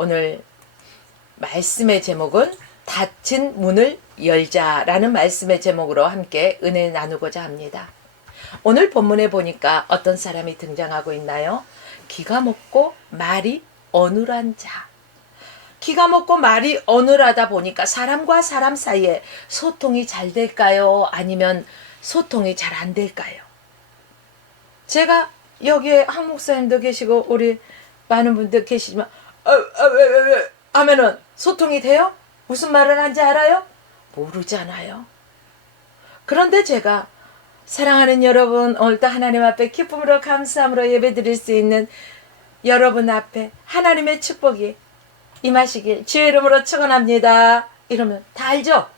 오늘 말씀의 제목은 닫힌 문을 열자라는 말씀의 제목으로 함께 은혜 나누고자 합니다. 오늘 본문에 보니까 어떤 사람이 등장하고 있나요? 기가 먹고 말이 어눌한 자. 기가 먹고 말이 어눌하다 보니까 사람과 사람 사이에 소통이 잘 될까요? 아니면 소통이 잘 안 될까요? 제가 여기에 한 목사님도 계시고 우리 많은 분들 계시지만 왜 하면은 소통이 돼요? 무슨 말을 하는지 알아요? 모르잖아요. 그런데 제가 사랑하는 여러분, 오늘도 하나님 앞에 기쁨으로 감사함으로 예배드릴 수 있는 여러분 앞에 하나님의 축복이 임하시길 주의 이름으로 축원합니다. 이러면 다 알죠?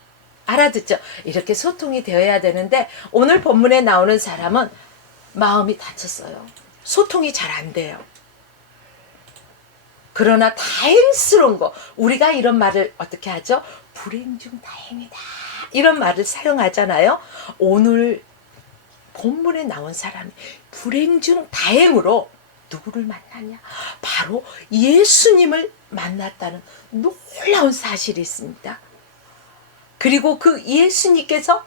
알아듣죠? 이렇게 소통이 되어야 되는데 오늘 본문에 나오는 사람은 마음이 다쳤어요. 소통이 잘 안 돼요. 그러나 다행스러운 거, 우리가 이런 말을 어떻게 하죠? 불행 중 다행이다, 이런 말을 사용하잖아요. 오늘 본문에 나온 사람이 불행 중 다행으로 누구를 만났냐? 바로 예수님을 만났다는 놀라운 사실이 있습니다. 그리고 그 예수님께서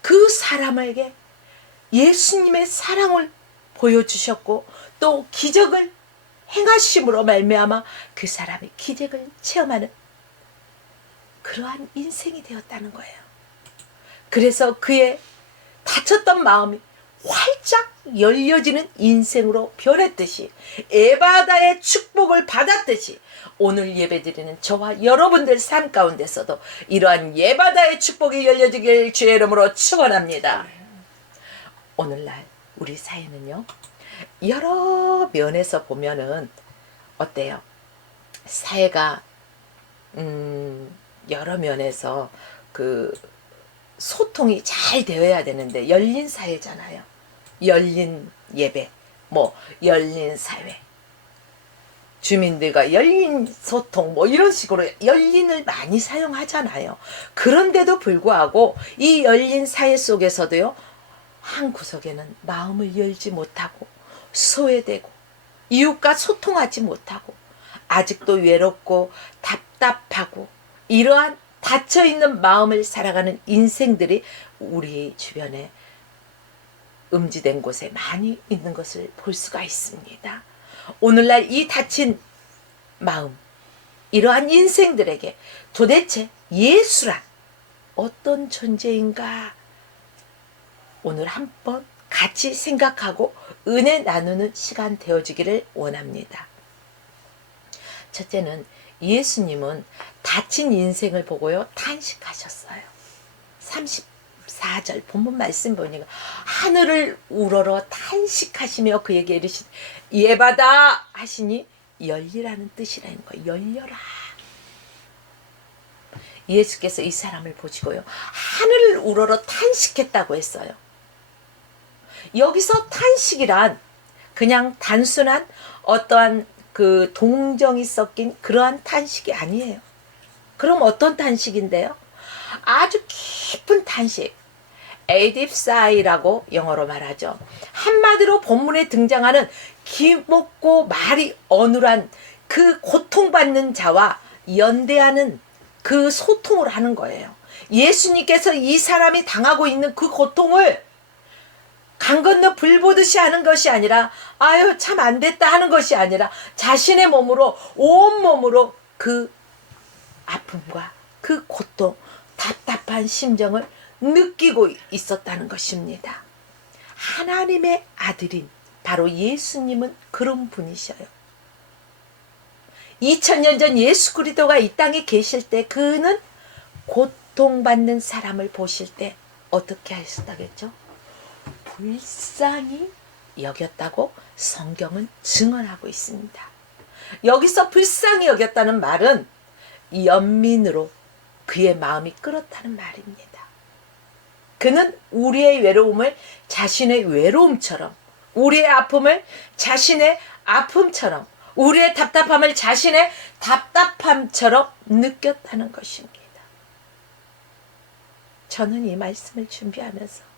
그 사람에게 예수님의 사랑을 보여주셨고 또 기적을 행하심으로 말미암아 그 사람이 기적을 체험하는 그러한 인생이 되었다는 거예요. 그래서 그의 다쳤던 마음이 활짝 열려지는 인생으로 변했듯이 에바다의 축복을 받았듯이 오늘 예배드리는 저와 여러분들 삶 가운데서도 이러한 에바다의 축복이 열려지길 주의 이름으로 축원합니다. 오늘날 우리 사회는요, 여러 면에서 보면은 어때요? 사회가 여러 면에서 그 소통이 잘 되어야 되는데 열린 사회잖아요. 열린 예배, 열린 사회, 주민들과 열린 소통, 이런 식으로 열린을 많이 사용하잖아요. 그런데도 불구하고 이 열린 사회 속에서도요, 한 구석에는 마음을 열지 못하고 소외되고 이웃과 소통하지 못하고 아직도 외롭고 답답하고 이러한 닫혀있는 마음을 살아가는 인생들이 우리 주변에 음지된 곳에 많이 있는 것을 볼 수가 있습니다. 오늘날 이 닫힌 마음, 이러한 인생들에게 도대체 예수란 어떤 존재인가 오늘 한번 같이 생각하고 은혜 나누는 시간 되어지기를 원합니다. 첫째는 예수님은 닫힌 인생을 보고요 탄식하셨어요. 34절 본문 말씀 보니까 하늘을 우러러 탄식하시며 그에게 이르시되 예바다 하시니 열리라는 뜻이라는 거예요. 열려라. 예수께서 이 사람을 보시고요 하늘을 우러러 탄식했다고 했어요. 여기서 탄식이란 그냥 단순한 어떠한 그 동정이 섞인 그러한 탄식이 아니에요. 그럼 어떤 탄식인데요? 아주 깊은 탄식, 에딥사이라고 영어로 말하죠. 한마디로 본문에 등장하는 기먹고 말이 어눌한 그 고통받는 자와 연대하는 그 소통을 하는 거예요. 예수님께서 이 사람이 당하고 있는 그 고통을 강 건너 불 보듯이 하는 것이 아니라 아유 참 안 됐다 하는 것이 아니라 자신의 몸으로 온 몸으로 그 아픔과 그 고통, 답답한 심정을 느끼고 있었다는 것입니다. 하나님의 아들인 바로 예수님은 그런 분이셔요. 2000년 전 예수 그리스도가 이 땅에 계실 때 그는 고통받는 사람을 보실 때 어떻게 하셨다겠죠? 불쌍히 여겼다고 성경은 증언하고 있습니다. 여기서 불쌍히 여겼다는 말은 연민으로 그의 마음이 끓었다는 말입니다. 그는 우리의 외로움을 자신의 외로움처럼, 우리의 아픔을 자신의 아픔처럼, 우리의 답답함을 자신의 답답함처럼 느꼈다는 것입니다. 저는 이 말씀을 준비하면서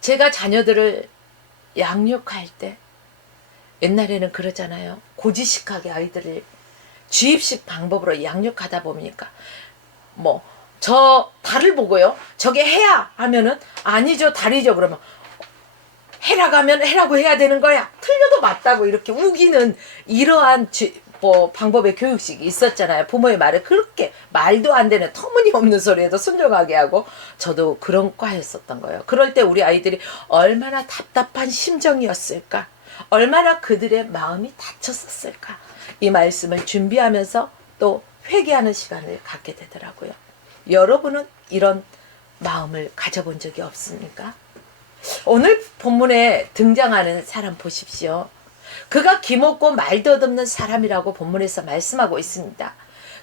제가 자녀들을 양육할 때 옛날에는 그러잖아요. 고지식하게 아이들을 주입식 방법으로 양육하다 보니까 뭐 저 달을 보고요, 저게 해야 하면은 아니죠, 달이죠. 그러면 해라고 하면 해라고 해야 되는 거야, 틀려도 맞다고 이렇게 우기는 이러한 방법의 교육식이 있었잖아요. 부모의 말을 그렇게 말도 안 되는 터무니없는 소리에도 순종하게 하고, 저도 그런 과였었던 거예요. 그럴 때 우리 아이들이 얼마나 답답한 심정이었을까, 얼마나 그들의 마음이 다쳤었을까, 이 말씀을 준비하면서 또 회개하는 시간을 갖게 되더라고요. 여러분은 이런 마음을 가져본 적이 없습니까? 오늘 본문에 등장하는 사람 보십시오. 그가 기먹고 말 더듬는 사람이라고 본문에서 말씀하고 있습니다.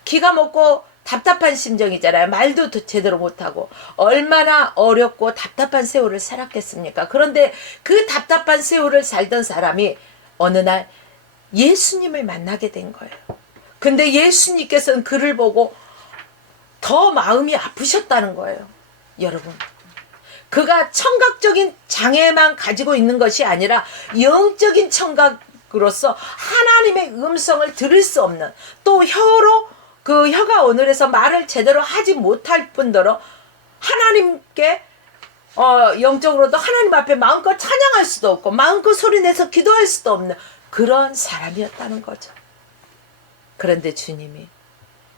기가 먹고 답답한 심정이잖아요. 말도 제대로 못하고 얼마나 어렵고 답답한 세월을 살았겠습니까? 그런데 그 답답한 세월을 살던 사람이 어느 날 예수님을 만나게 된 거예요. 근데 예수님께서는 그를 보고 더 마음이 아프셨다는 거예요. 여러분, 그가 청각적인 장애만 가지고 있는 것이 아니라 영적인 청각으로서 하나님의 음성을 들을 수 없는, 또 혀로 그 혀가 오늘에서 말을 제대로 하지 못할 뿐더러 하나님께 영적으로도 하나님 앞에 마음껏 찬양할 수도 없고 마음껏 소리내서 기도할 수도 없는 그런 사람이었다는 거죠. 그런데 주님이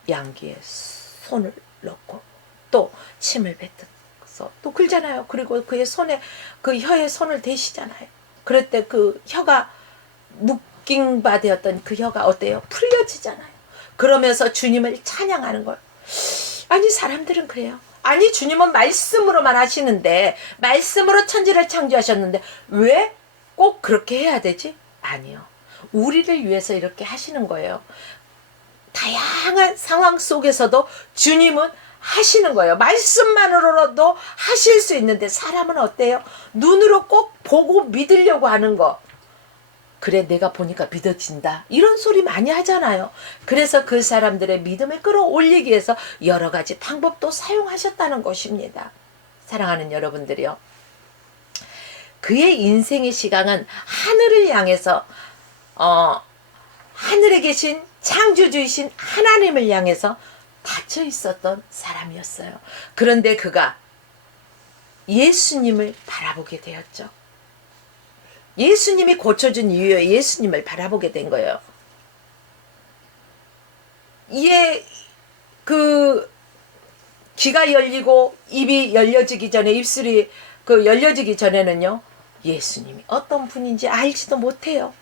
양귀에 손을 넣고 또 침을 뱉어서 또 긁잖아요. 그리고 그의 손에, 그 혀에 손을 대시잖아요. 그럴 때 그 혀가 묶인 바 되었던 그 혀가 어때요? 풀려지잖아요. 그러면서 주님을 찬양하는 거예요. 아니, 사람들은 그래요. 아니, 주님은 말씀으로만 하시는데, 말씀으로 천지를 창조하셨는데 왜 꼭 그렇게 해야 되지? 아니요. 우리를 위해서 이렇게 하시는 거예요. 다양한 상황 속에서도 주님은 하시는 거예요. 말씀만으로도 하실 수 있는데 사람은 어때요? 눈으로 꼭 보고 믿으려고 하는 거. 그래, 내가 보니까 믿어진다, 이런 소리 많이 하잖아요. 그래서 그 사람들의 믿음을 끌어올리기 위해서 여러 가지 방법도 사용하셨다는 것입니다. 사랑하는 여러분들이요, 그의 인생의 시간은 하늘을 향해서 하늘에 계신 창조주이신 하나님을 향해서 닫혀 있었던 사람이었어요. 그런데 그가 예수님을 바라보게 되었죠. 예수님이 고쳐준 이유에 예수님을 바라보게 된 거예요. 이에 그 귀가 열리고 입이 열려지기 전에, 입술이 열려지기 전에는요, 예수님이 어떤 분인지 알지도 못해요.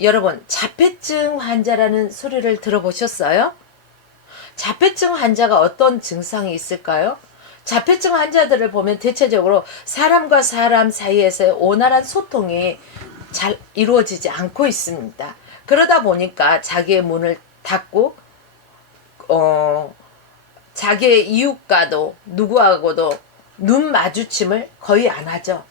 여러분, 자폐증 환자라는 소리를 들어보셨어요? 자폐증 환자가 어떤 증상이 있을까요? 자폐증 환자들을 보면 대체적으로 사람과 사람 사이에서의 원활한 소통이 잘 이루어지지 않고 있습니다. 그러다 보니까 자기의 문을 닫고 자기의 이웃과도 누구하고도 눈 마주침을 거의 안 하죠.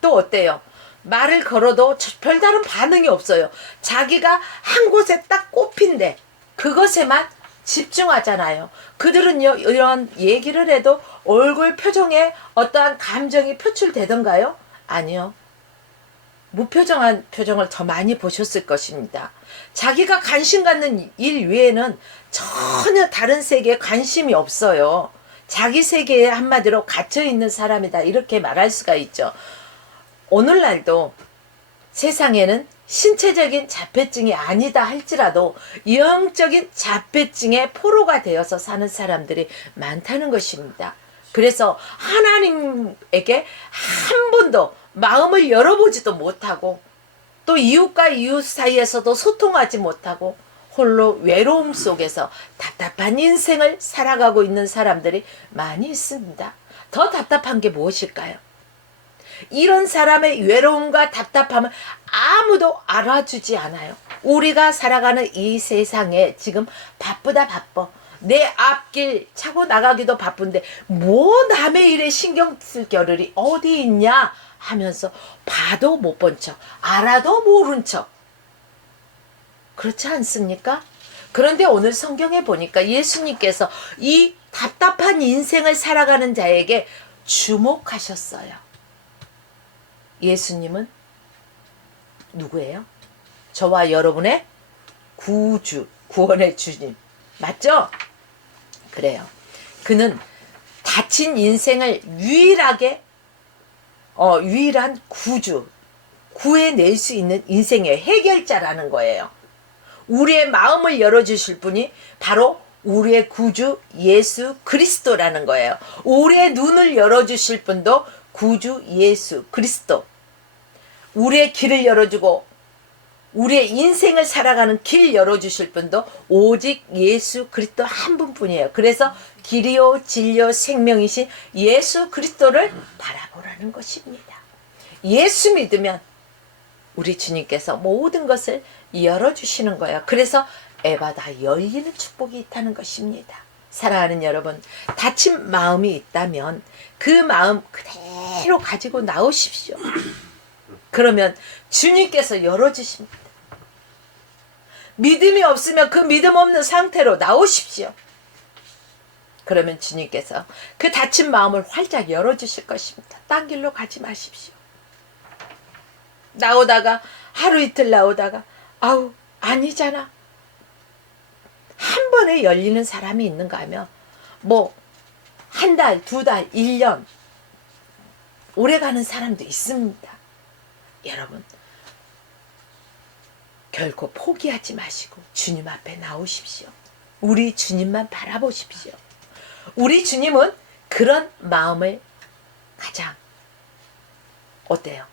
또 어때요? 말을 걸어도 별다른 반응이 없어요. 자기가 한 곳에 딱 꼽힌데 그것에만 집중하잖아요. 그들은요, 이런 얘기를 해도 얼굴 표정에 어떠한 감정이 표출되던가요? 아니요. 무표정한 표정을 더 많이 보셨을 것입니다. 자기가 관심 갖는 일 외에는 전혀 다른 세계에 관심이 없어요. 자기 세계에 한마디로 갇혀있는 사람이다, 이렇게 말할 수가 있죠. 오늘날도 세상에는 신체적인 자폐증이 아니다 할지라도 영적인 자폐증의 포로가 되어서 사는 사람들이 많다는 것입니다. 그래서 하나님에게 한 번도 마음을 열어보지도 못하고, 또 이웃과 이웃 사이에서도 소통하지 못하고 홀로 외로움 속에서 답답한 인생을 살아가고 있는 사람들이 많이 있습니다. 더 답답한 게 무엇일까요? 이런 사람의 외로움과 답답함을 아무도 알아주지 않아요. 우리가 살아가는 이 세상에 지금 바쁘다 바빠, 내 앞길 차고 나가기도 바쁜데 뭐 남의 일에 신경 쓸 겨를이 어디 있냐 하면서 봐도 못 본 척, 알아도 모른 척, 그렇지 않습니까? 그런데 오늘 성경에 보니까 예수님께서 이 답답한 인생을 살아가는 자에게 주목하셨어요. 예수님은 누구예요? 저와 여러분의 구주, 구원의 주님. 맞죠? 그래요. 그는 다친 인생을 유일한 구주, 구해낼 수 있는 인생의 해결자라는 거예요. 우리의 마음을 열어주실 분이 바로 우리의 구주 예수 그리스도라는 거예요. 우리의 눈을 열어주실 분도 구주 예수 그리스도. 우리의 길을 열어주고 우리의 인생을 살아가는 길 열어주실 분도 오직 예수 그리스도 한 분뿐이에요. 그래서 길이요 진리요 생명이신 예수 그리스도를 바라보라는 것입니다. 예수 믿으면 우리 주님께서 모든 것을 열어주시는 거예요. 그래서 에바다 열리는 축복이 있다는 것입니다. 사랑하는 여러분, 다친 마음이 있다면 그 마음 그대로 가지고 나오십시오. 그러면 주님께서 열어주십니다. 믿음이 없으면 그 믿음 없는 상태로 나오십시오. 그러면 주님께서 그 다친 마음을 활짝 열어주실 것입니다. 딴 길로 가지 마십시오. 나오다가 하루 이틀 나오다가 아우 아니잖아. 한 번에 열리는 사람이 있는가 하면 뭐 한 달, 두 달, 1년 오래가는 사람도 있습니다. 여러분 결코 포기하지 마시고 주님 앞에 나오십시오. 우리 주님만 바라보십시오. 우리 주님은 그런 마음을 가장 어때요?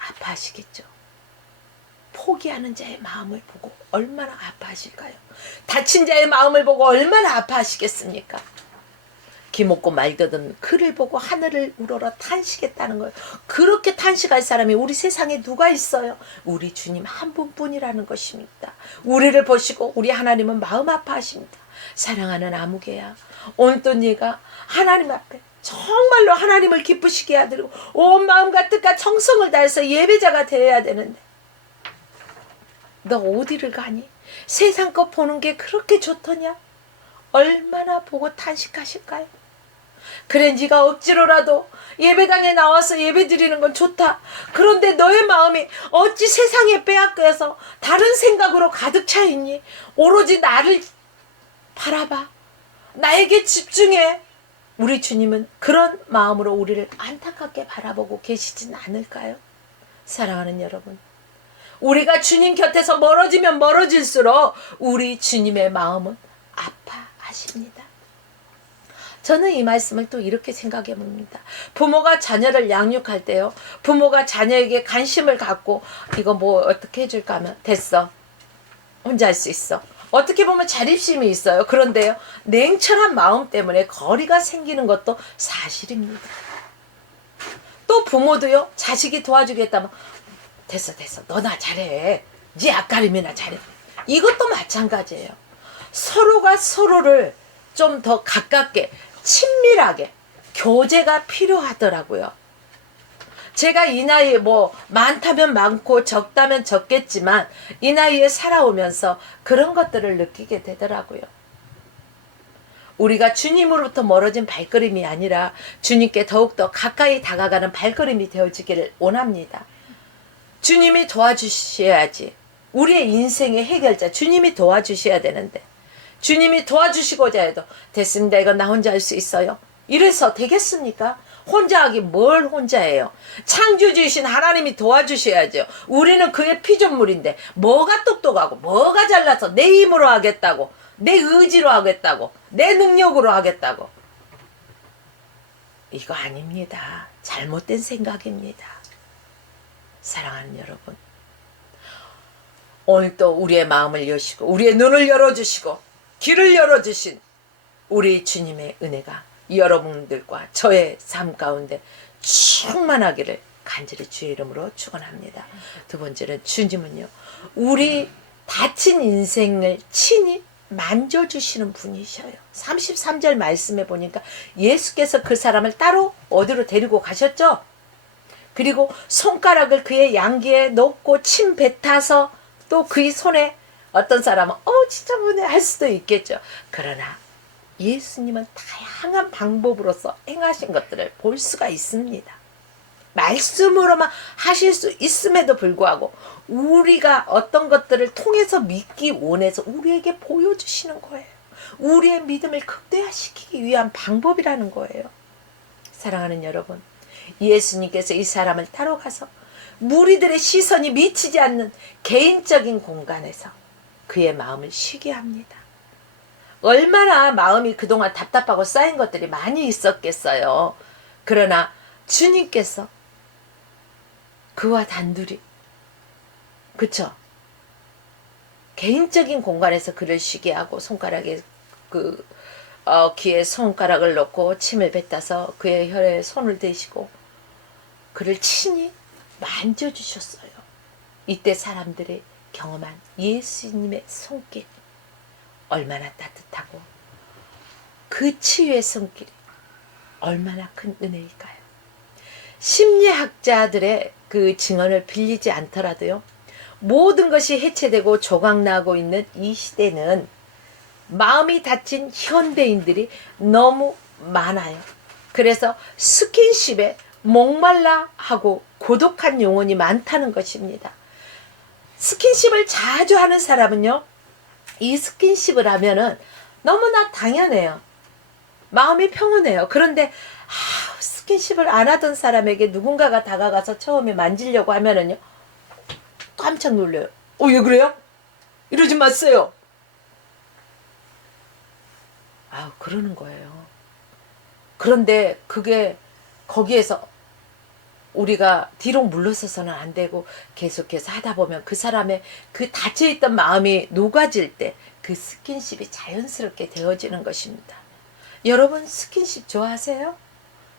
아파하시겠죠. 포기하는 자의 마음을 보고 얼마나 아파하실까요? 다친 자의 마음을 보고 얼마나 아파하시겠습니까? 기먹고 말거든 그를 보고 하늘을 우러러 탄식했다는 거예요. 그렇게 탄식할 사람이 우리 세상에 누가 있어요? 우리 주님 한 분뿐이라는 것입니다. 우리를 보시고 우리 하나님은 마음 아파하십니다. 사랑하는 아무개야, 온돈 네가 하나님 앞에 정말로 하나님을 기쁘시게 하도록 온 마음과 뜻과 정성을 다해서 예배자가 되어야 되는데 너 어디를 가니? 세상 것 보는 게 그렇게 좋더냐? 얼마나 보고 탄식하실까요? 그래 네가 억지로라도 예배당에 나와서 예배 드리는 건 좋다. 그런데 너의 마음이 어찌 세상에 빼앗겨서 다른 생각으로 가득 차 있니? 오로지 나를 바라봐. 나에게 집중해. 우리 주님은 그런 마음으로 우리를 안타깝게 바라보고 계시진 않을까요? 사랑하는 여러분, 우리가 주님 곁에서 멀어지면 멀어질수록 우리 주님의 마음은 아파하십니다. 저는 이 말씀을 또 이렇게 생각해 봅니다. 부모가 자녀를 양육할 때요, 부모가 자녀에게 관심을 갖고 이거 뭐 어떻게 해줄까 하면 됐어, 혼자 할 수 있어. 어떻게 보면 자립심이 있어요. 그런데요, 냉철한 마음 때문에 거리가 생기는 것도 사실입니다. 또 부모도요, 자식이 도와주겠다면 됐어 너나 잘해, 네 앞가림이나 잘해. 이것도 마찬가지예요. 서로가 서로를 좀 더 가깝게 친밀하게 교제가 필요하더라고요. 제가 이 나이에 뭐 많다면 많고 적다면 적겠지만 이 나이에 살아오면서 그런 것들을 느끼게 되더라고요. 우리가 주님으로부터 멀어진 발걸음이 아니라 주님께 더욱더 가까이 다가가는 발걸음이 되어지기를 원합니다. 주님이 도와주셔야지. 우리의 인생의 해결자 주님이 도와주셔야 되는데 주님이 도와주시고자 해도 됐습니다, 이건 나 혼자 할 수 있어요, 이래서 되겠습니까? 혼자 하기 뭘 혼자 해요? 창조주이신 하나님이 도와주셔야죠. 우리는 그의 피조물인데 뭐가 똑똑하고 뭐가 잘나서 내 힘으로 하겠다고, 내 의지로 하겠다고, 내 능력으로 하겠다고. 이거 아닙니다. 잘못된 생각입니다. 사랑하는 여러분, 오늘도 우리의 마음을 여시고 우리의 눈을 열어주시고 길을 열어주신 우리 주님의 은혜가 여러분들과 저의 삶 가운데 충만하기를 간절히 주의 이름으로 축원합니다. 두 번째는 주님은요, 우리 다친 인생을 친히 만져주시는 분이셔요. 33절 말씀에 보니까 예수께서 그 사람을 따로 어디로 데리고 가셨죠? 그리고 손가락을 그의 양귀에 놓고 침 뱉어서 또 그의 손에, 어떤 사람은 진짜 분해 할 수도 있겠죠. 그러나 예수님은 다양한 방법으로서 행하신 것들을 볼 수가 있습니다. 말씀으로만 하실 수 있음에도 불구하고 우리가 어떤 것들을 통해서 믿기 원해서 우리에게 보여주시는 거예요. 우리의 믿음을 극대화시키기 위한 방법이라는 거예요. 사랑하는 여러분, 예수님께서 이 사람을 따로 가서 무리들의 시선이 미치지 않는 개인적인 공간에서 그의 마음을 쉬게 합니다. 얼마나 마음이 그동안 답답하고 쌓인 것들이 많이 있었겠어요. 그러나 주님께서 그와 단둘이, 그쵸? 개인적인 공간에서 그를 쉬게 하고 손가락에 귀에 손가락을 넣고 침을 뱉어서 그의 혈에 손을 대시고 그를 친히 만져주셨어요. 이때 사람들이 경험한 예수님의 손길 얼마나 따뜻하고 그 치유의 손길이 얼마나 큰 은혜일까요? 심리학자들의 그 증언을 빌리지 않더라도요, 모든 것이 해체되고 조각나고 있는 이 시대는 마음이 다친 현대인들이 너무 많아요. 그래서 스킨십에 목말라 하고 고독한 영혼이 많다는 것입니다. 스킨십을 자주 하는 사람은요, 이 스킨십을 하면은 너무나 당연해요. 마음이 평온해요. 그런데 스킨십을 안 하던 사람에게 누군가가 다가가서 처음에 만지려고 하면은요, 깜짝 놀라요. 왜 그래요? 이러지 마세요. 그러는 거예요. 그런데 그게 거기에서 우리가 뒤로 물러서서는 안 되고 계속해서 하다 보면 그 사람의 그 닫혀있던 마음이 녹아질 때 그 스킨십이 자연스럽게 되어지는 것입니다. 여러분 스킨십 좋아하세요?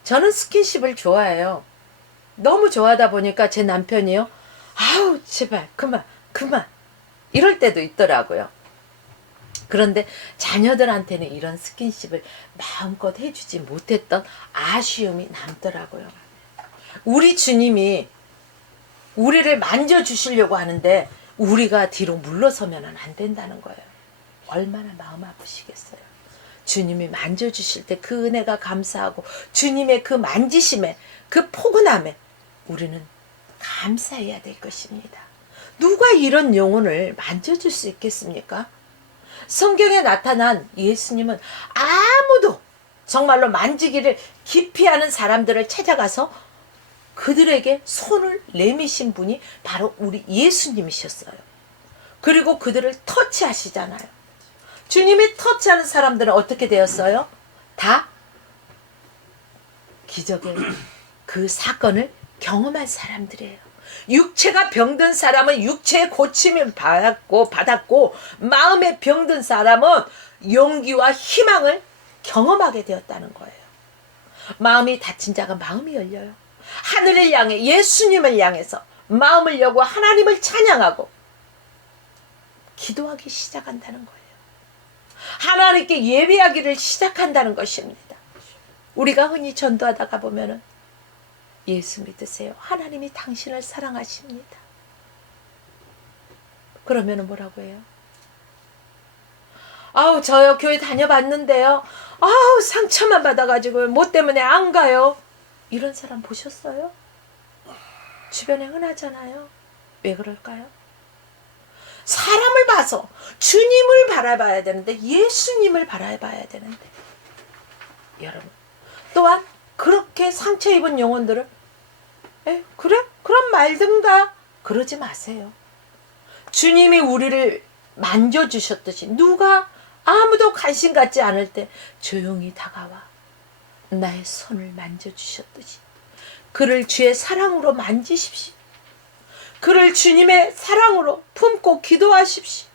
저는 스킨십을 좋아해요. 너무 좋아하다 보니까 제 남편이요, 제발 그만 이럴 때도 있더라고요. 그런데 자녀들한테는 이런 스킨십을 마음껏 해주지 못했던 아쉬움이 남더라고요. 우리 주님이 우리를 만져주시려고 하는데 우리가 뒤로 물러서면 안 된다는 거예요. 얼마나 마음 아프시겠어요. 주님이 만져주실 때 그 은혜가 감사하고 주님의 그 만지심에 그 포근함에 우리는 감사해야 될 것입니다. 누가 이런 영혼을 만져줄 수 있겠습니까? 성경에 나타난 예수님은 아무도 정말로 만지기를 기피하는 사람들을 찾아가서 그들에게 손을 내미신 분이 바로 우리 예수님이셨어요. 그리고 그들을 터치하시잖아요. 주님이 터치하는 사람들은 어떻게 되었어요? 다 기적의 그 사건을 경험한 사람들이에요. 육체가 병든 사람은 육체의 고침을 받았고 마음에 병든 사람은 용기와 희망을 경험하게 되었다는 거예요. 마음이 다친 자가 마음이 열려요. 하늘을 향해 예수님을 향해서 마음을 열고 하나님을 찬양하고 기도하기 시작한다는 거예요. 하나님께 예배하기를 시작한다는 것입니다. 우리가 흔히 전도하다가 보면은 예수 믿으세요. 하나님이 당신을 사랑하십니다. 그러면은 뭐라고 해요? 저요 교회 다녀봤는데요. 상처만 받아가지고 뭐 때문에 안 가요. 이런 사람 보셨어요? 주변에 흔하잖아요. 왜 그럴까요? 사람을 봐서 주님을 바라봐야 되는데 예수님을 바라봐야 되는데 여러분 또한 그렇게 상처 입은 영혼들을 그래? 그럼 말든가 그러지 마세요. 주님이 우리를 만져주셨듯이 누가 아무도 관심 갖지 않을 때 조용히 다가와 나의 손을 만져주셨듯이 그를 주의 사랑으로 만지십시오. 그를 주님의 사랑으로 품고 기도하십시오.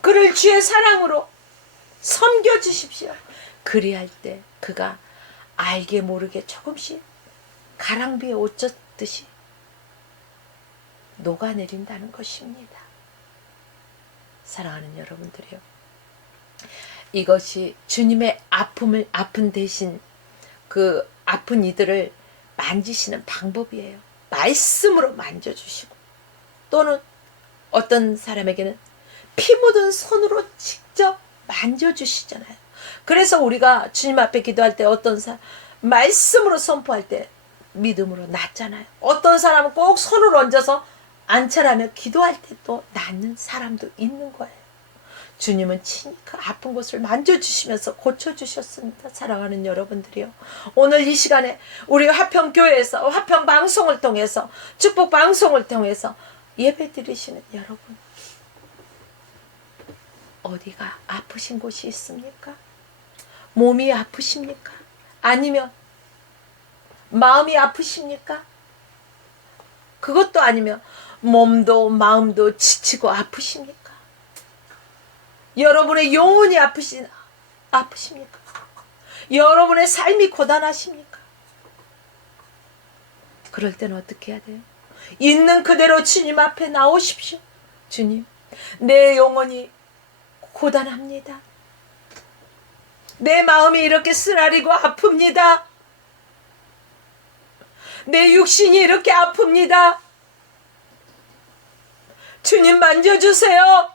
그를 주의 사랑으로 섬겨주십시오. 그리할 때 그가 알게 모르게 조금씩 가랑비에 옷 젖듯이 녹아내린다는 것입니다. 사랑하는 여러분들이요, 이것이 주님의 아픈 대신 그 아픈 이들을 만지시는 방법이에요. 말씀으로 만져주시고 또는 어떤 사람에게는 피 묻은 손으로 직접 만져주시잖아요. 그래서 우리가 주님 앞에 기도할 때 어떤 말씀으로 선포할 때 믿음으로 낫잖아요. 어떤 사람은 꼭 손을 얹어서 안찰하며 기도할 때 또 낫는 사람도 있는 거예요. 주님은 친히 그 아픈 곳을 만져주시면서 고쳐주셨습니다. 사랑하는 여러분들이요. 오늘 이 시간에 우리 화평교회에서 화평방송을 통해서 축복방송을 통해서 예배 드리시는 여러분, 어디가 아프신 곳이 있습니까? 몸이 아프십니까? 아니면 마음이 아프십니까? 그것도 아니면 몸도 마음도 지치고 아프십니까? 여러분의 영혼이 아프십니까? 여러분의 삶이 고단하십니까? 그럴 때는 어떻게 해야 돼요? 있는 그대로 주님 앞에 나오십시오. 주님, 내 영혼이 고단합니다. 내 마음이 이렇게 쓰라리고 아픕니다. 내 육신이 이렇게 아픕니다. 주님 만져주세요.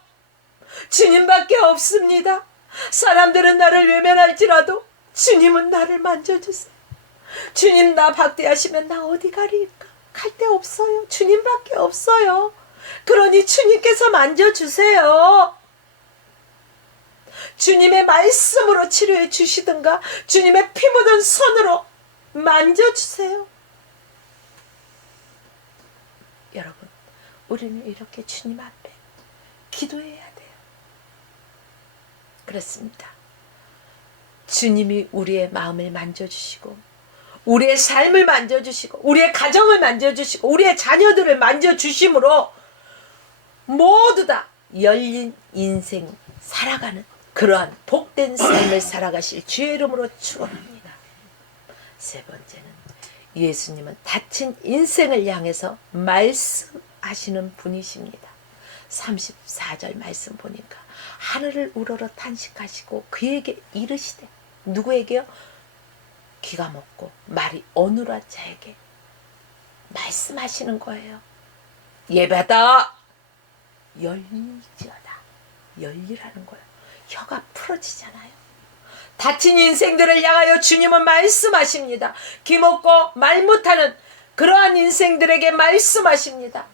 주님밖에 없습니다. 사람들은 나를 외면할지라도 주님은 나를 만져주세요. 주님 나 박대하시면 나 어디 가리까? 갈 데 없어요. 주님밖에 없어요. 그러니 주님께서 만져주세요. 주님의 말씀으로 치료해 주시든가 주님의 피 묻은 손으로 만져주세요. 여러분, 우리는 이렇게 주님 앞에 기도해야 돼요. 그렇습니다. 주님이 우리의 마음을 만져주시고 우리의 삶을 만져주시고 우리의 가정을 만져주시고 우리의 자녀들을 만져주심으로 모두 다 열린 인생 살아가는 그러한 복된 삶을 살아가실 주의 이름으로 축원합니다. 세 번째는 예수님은 다친 인생을 향해서 말씀하시는 분이십니다. 34절 말씀 보니까 하늘을 우러러 탄식하시고 그에게 이르시되, 누구에게요? 귀가 먹고 말이 어눌한 자에게 말씀하시는 거예요. 예배다 열리지어다. 열리라는 거예요. 혀가 풀어지잖아요. 다친 인생들을 향하여 주님은 말씀하십니다. 귀먹고 말 못하는 그러한 인생들에게 말씀하십니다.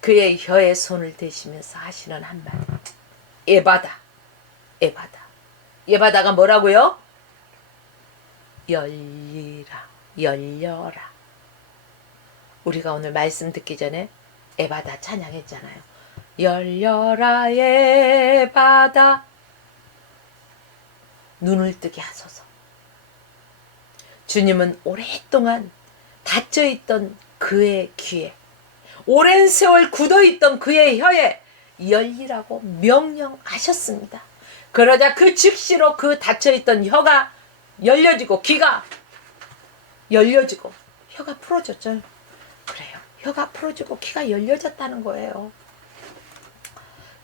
그의 혀에 손을 대시면서 하시는 한마디, 에바다. 에바다. 에바다가 뭐라고요? 열리라, 열려라. 우리가 오늘 말씀 듣기 전에 에바다 찬양했잖아요. 열려라 에바다. 눈을 뜨게 하소서. 주님은 오랫동안 닫혀있던 그의 귀에, 오랜 세월 굳어있던 그의 혀에 열리라고 명령하셨습니다. 그러자 그 즉시로 그 닫혀있던 혀가 열려지고 귀가 열려지고 혀가 풀어졌죠. 그래요. 혀가 풀어지고 귀가 열려졌다는 거예요.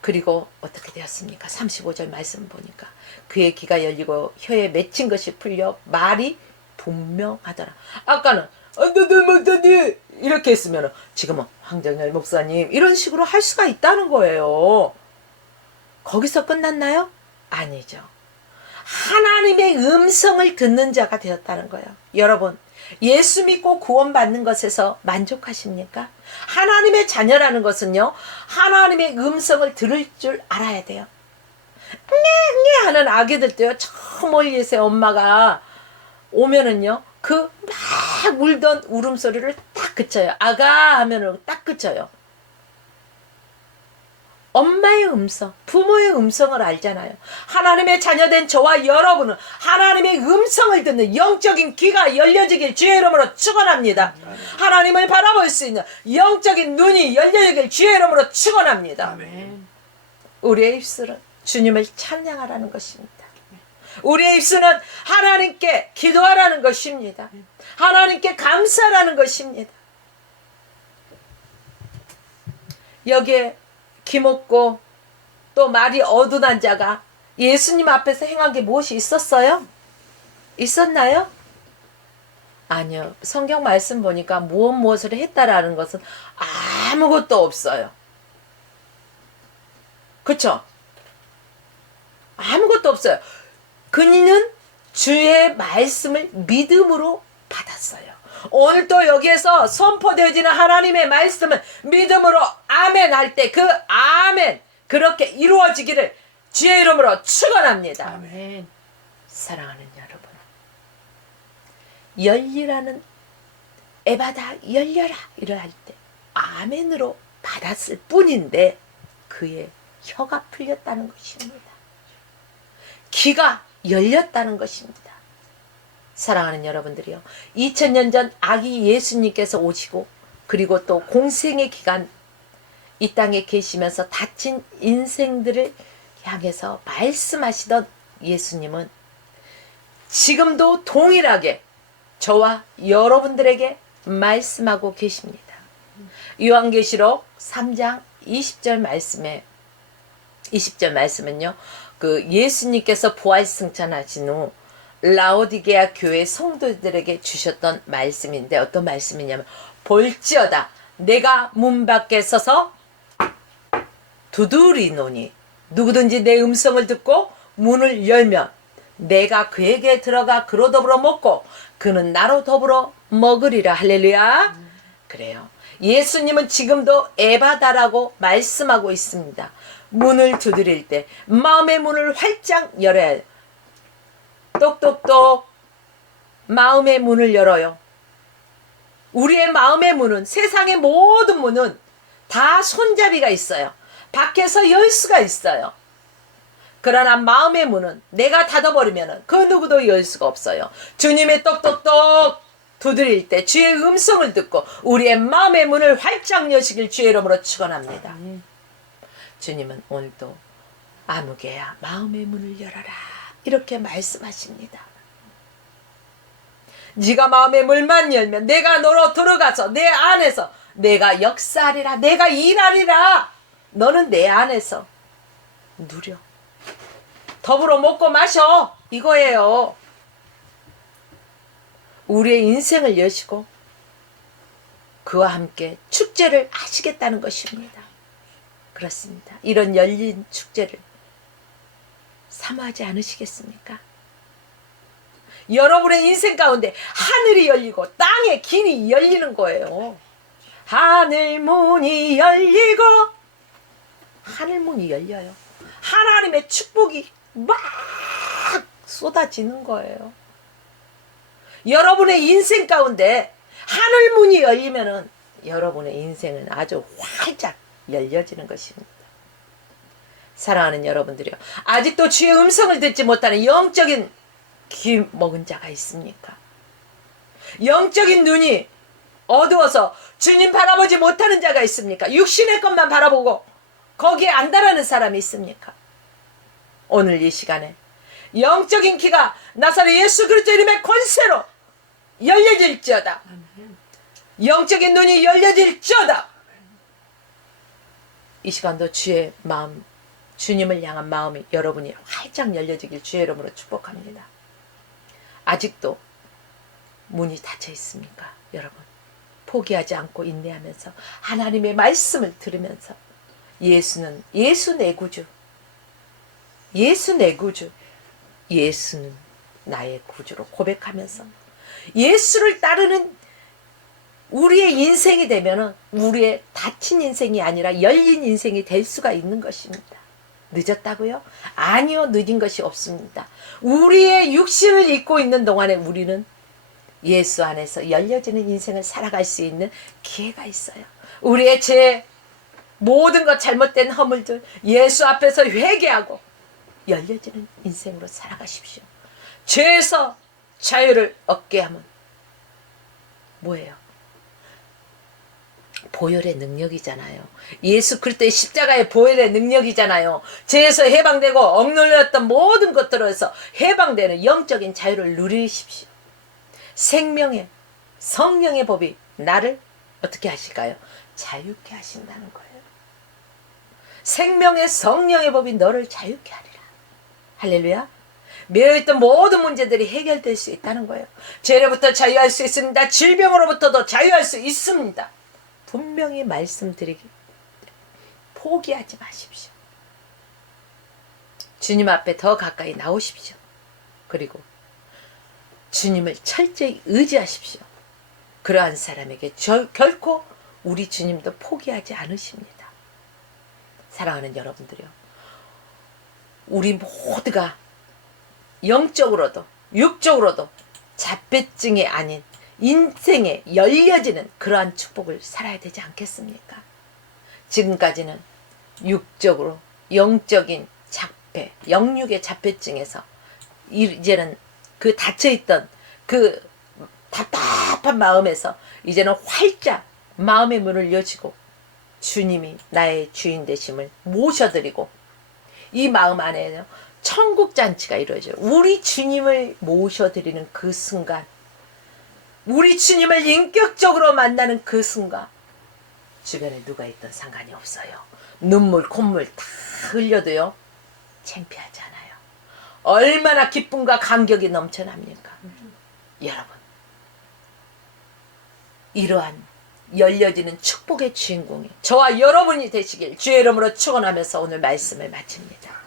그리고 어떻게 되었습니까? 35절 말씀 보니까 그의 귀가 열리고 혀에 맺힌 것이 풀려 말이 분명하더라. 아까는 못하니 이렇게 했으면 지금은 황정열 목사님 이런 식으로 할 수가 있다는 거예요. 거기서 끝났나요? 아니죠. 하나님의 음성을 듣는 자가 되었다는 거예요. 여러분, 예수 믿고 구원받는 것에서 만족하십니까? 하나님의 자녀라는 것은요, 하나님의 음성을 들을 줄 알아야 돼요. 네 하는 아기들도요, 저 멀리에서 엄마가 오면은요, 그 막 울던 울음소리를 딱 그쳐요. 아가 하면은 딱 그쳐요. 엄마의 음성, 부모의 음성을 알잖아요. 하나님의 자녀된 저와 여러분은 하나님의 음성을 듣는 영적인 귀가 열려지길 주의 이름으로 축원합니다. 하나님을 바라볼 수 있는 영적인 눈이 열려지길 주의 이름으로 축원합니다. 우리의 입술은 주님을 찬양하라는 것입니다. 우리의 입술은 하나님께 기도하라는 것입니다. 하나님께 감사하라는 것입니다. 여기에 기먹고 또 말이 어둔한 자가 예수님 앞에서 행한 게 무엇이 있었어요? 있었나요? 아니요. 성경 말씀 보니까 무엇을 했다라는 것은 아무것도 없어요. 그쵸? 아무것도 없어요. 그니는 주의 말씀을 믿음으로 받았어요. 오늘 또 여기에서 선포되어지는 하나님의 말씀은 믿음으로 아멘 할 때 그 아멘 그렇게 이루어지기를 주의 이름으로 축원합니다. 아멘. 사랑하는 여러분, 열리라는 에바다 열려라 이럴 때 아멘으로 받았을 뿐인데 그의 혀가 풀렸다는 것입니다. 귀가 열렸다는 것입니다. 사랑하는 여러분들이요, 2000년 전 아기 예수님께서 오시고 그리고 또 공생의 기간 이 땅에 계시면서 다친 인생들을 향해서 말씀하시던 예수님은 지금도 동일하게 저와 여러분들에게 말씀하고 계십니다. 요한계시록 3장 20절 말씀은요, 그 예수님께서 부활 승천하신 후 라오디게아 교회 성도들에게 주셨던 말씀인데 어떤 말씀이냐면, 볼지어다 내가 문 밖에 서서 두드리노니 누구든지 내 음성을 듣고 문을 열면 내가 그에게 들어가 그로 더불어 먹고 그는 나로 더불어 먹으리라. 할렐루야. 그래요. 예수님은 지금도 에바다라고 말씀하고 있습니다. 문을 두드릴 때 마음의 문을 활짝 열어야 해요. 똑똑똑 마음의 문을 열어요. 우리의 마음의 문은, 세상의 모든 문은 다 손잡이가 있어요. 밖에서 열 수가 있어요. 그러나 마음의 문은 내가 닫아버리면 그 누구도 열 수가 없어요. 주님의 똑똑똑 두드릴 때 주의 음성을 듣고 우리의 마음의 문을 활짝 여시길 주의 이름으로 축원합니다. 주님은 오늘도 아무개야 마음의 문을 열어라 이렇게 말씀하십니다. 네가 마음의 문만 열면 내가 너로 들어가서 내 안에서 내가 역사하리라, 내가 일하리라. 너는 내 안에서 누려, 더불어 먹고 마셔, 이거예요. 우리의 인생을 여시고 그와 함께 축제를 하시겠다는 것입니다. 그렇습니다. 이런 열린 축제를 사모하지 않으시겠습니까? 여러분의 인생 가운데 하늘이 열리고 땅의 길이 열리는 거예요. 하늘 문이 열리고, 하늘 문이 열려요. 하나님의 축복이 막 쏟아지는 거예요. 여러분의 인생 가운데 하늘 문이 열리면은 여러분의 인생은 아주 활짝 열려지는 것입니다. 사랑하는 여러분들이요, 아직도 주의 음성을 듣지 못하는 영적인 귀 먹은 자가 있습니까? 영적인 눈이 어두워서 주님 바라보지 못하는 자가 있습니까? 육신의 것만 바라보고 거기에 안달하는 사람이 있습니까? 오늘 이 시간에 영적인 귀가 나사렛 예수 그리스도 이름의 권세로 열려질지어다. 영적인 눈이 열려질지어다. 이 시간도 주의 마음, 주님을 향한 마음이 여러분이 활짝 열려지길 주의 이름으로 축복합니다. 아직도 문이 닫혀 있습니까? 여러분, 포기하지 않고 인내하면서 하나님의 말씀을 들으면서 예수는, 예수 내 구주, 예수 내 구주, 예수는 나의 구주로 고백하면서 예수를 따르는 우리의 인생이 되면은 우리의 닫힌 인생이 아니라 열린 인생이 될 수가 있는 것입니다. 늦었다고요? 아니요, 늦은 것이 없습니다. 우리의 육신을 입고 있는 동안에 우리는 예수 안에서 열려지는 인생을 살아갈 수 있는 기회가 있어요. 우리의 죄, 모든 것 잘못된 허물들 예수 앞에서 회개하고 열려지는 인생으로 살아가십시오. 죄에서 자유를 얻게 하면 뭐예요? 보혈의 능력이잖아요. 예수 그리스도의 십자가의 보혈의 능력이잖아요. 죄에서 해방되고 억눌렸던 모든 것들에서 해방되는 영적인 자유를 누리십시오. 생명의 성령의 법이 나를 어떻게 하실까요? 자유케 하신다는 거예요. 생명의 성령의 법이 너를 자유케 하리라. 할렐루야. 매여있던 모든 문제들이 해결될 수 있다는 거예요. 죄로부터 자유할 수 있습니다. 질병으로부터도 자유할 수 있습니다. 분명히 말씀드리기, 포기하지 마십시오. 주님 앞에 더 가까이 나오십시오. 그리고 주님을 철저히 의지하십시오. 그러한 사람에게 결코 우리 주님도 포기하지 않으십니다. 사랑하는 여러분들이요, 우리 모두가 영적으로도 육적으로도 자폐증이 아닌 인생에 열려지는 그러한 축복을 살아야 되지 않겠습니까? 지금까지는 육적으로 영적인 자폐, 영육의 자폐증에서 이제는 그 닫혀있던 그 답답한 마음에서 이제는 활짝 마음의 문을 여시고 주님이 나의 주인 되심을 모셔드리고 이 마음 안에는 천국잔치가 이루어져요. 우리 주님을 모셔드리는 그 순간, 우리 주님을 인격적으로 만나는 그 순간, 주변에 누가 있든 상관이 없어요. 눈물 콧물 다 흘려도요 창피하지 않아요. 얼마나 기쁨과 감격이 넘쳐납니까? 여러분, 이러한 열려지는 축복의 주인공이 저와 여러분이 되시길 주의 이름으로 축원하면서 오늘 말씀을 마칩니다.